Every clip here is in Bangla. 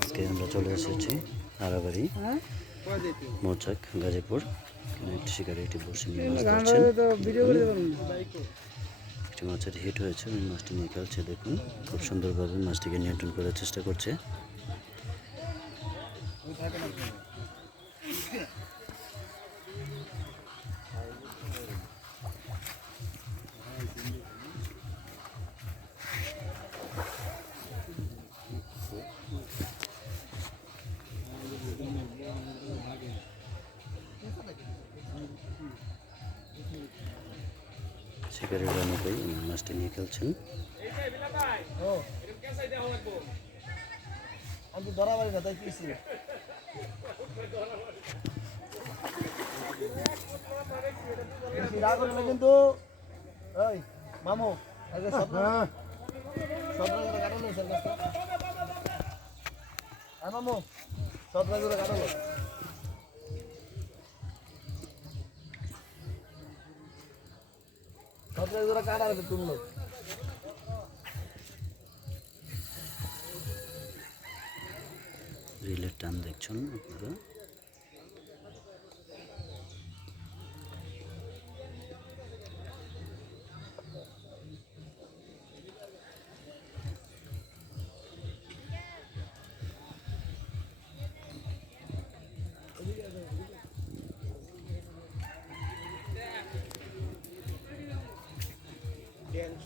আজকে আমরা চলে এসেছি আরাবাড়ি মৌচাক গাজীপুর। একটি শিকারি, একটি বসে একটি মাছের হিট হয়েছে ওই মাছটি নিয়ে খেলছে, দেখুন, খুব সুন্দরভাবে মাছটিকে নিয়ন্ত্রণ করার চেষ্টা করছে। পেরের অনুযায়ী মাছটি নিয়ে খেলছেন। কিন্তু মামু মামু সব কাটালো রিলের টান দেখছেন আপনারা?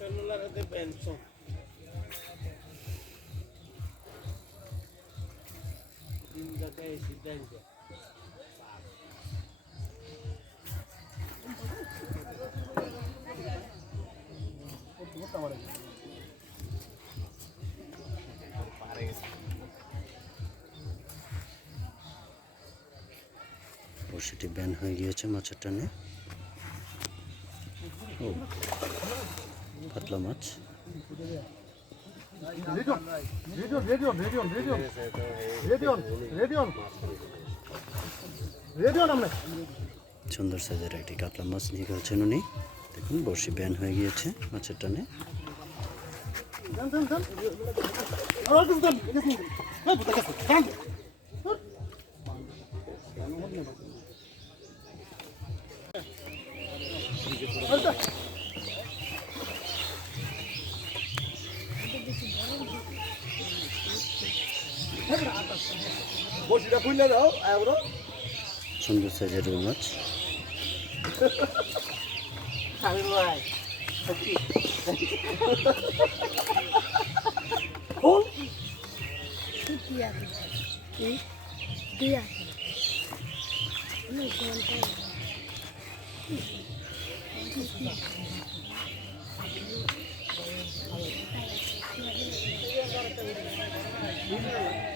cellulare de Benson. Linda da te si dente. বসিটি ব্যান হয়ে গিয়েছে মাছের টানে কাতলা মাছ সুন্দর সাইজের একটি কাতলা মাছ নিয়ে গেছেন উনি দেখুন বর্ষি ব্যান হয়ে গিয়েছে মাছের টানে Hadi. বসিটা খুললে দাও আয়বরো সুন্দর সাইজের রুই মাছ গায়ে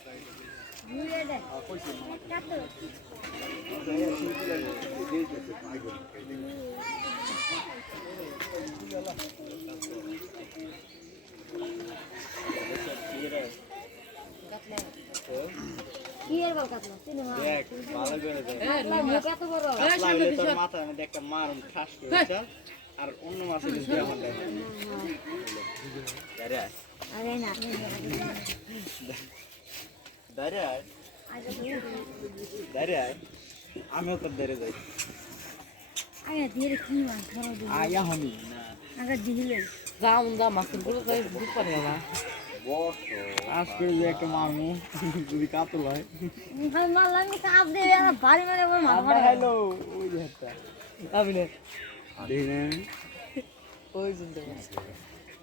আর অন্য মাসে কিন্তু আমার লাগে আমিও তোর দাঁড়িয়ে যাই। আগে ধীরে কি মাছ ধরো আয়া হনি। আগে দিলে। যাম যা মাছেরগুলো তাই বুঝতে পারি না। আজ যে একটা মারমু যদি কাতল হয়। মারলাম কাপ দে আর বাড়ি মারে ওর মাথা হ্যালো ওই যে একটা। আমি না দেখি না ওই শুনতে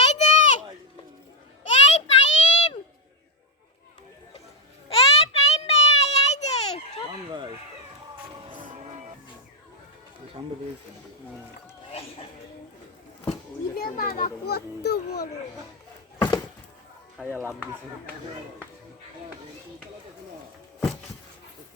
এই যে এই পাইম। এই পাইম ভাই এই যে। লাভ দিছে।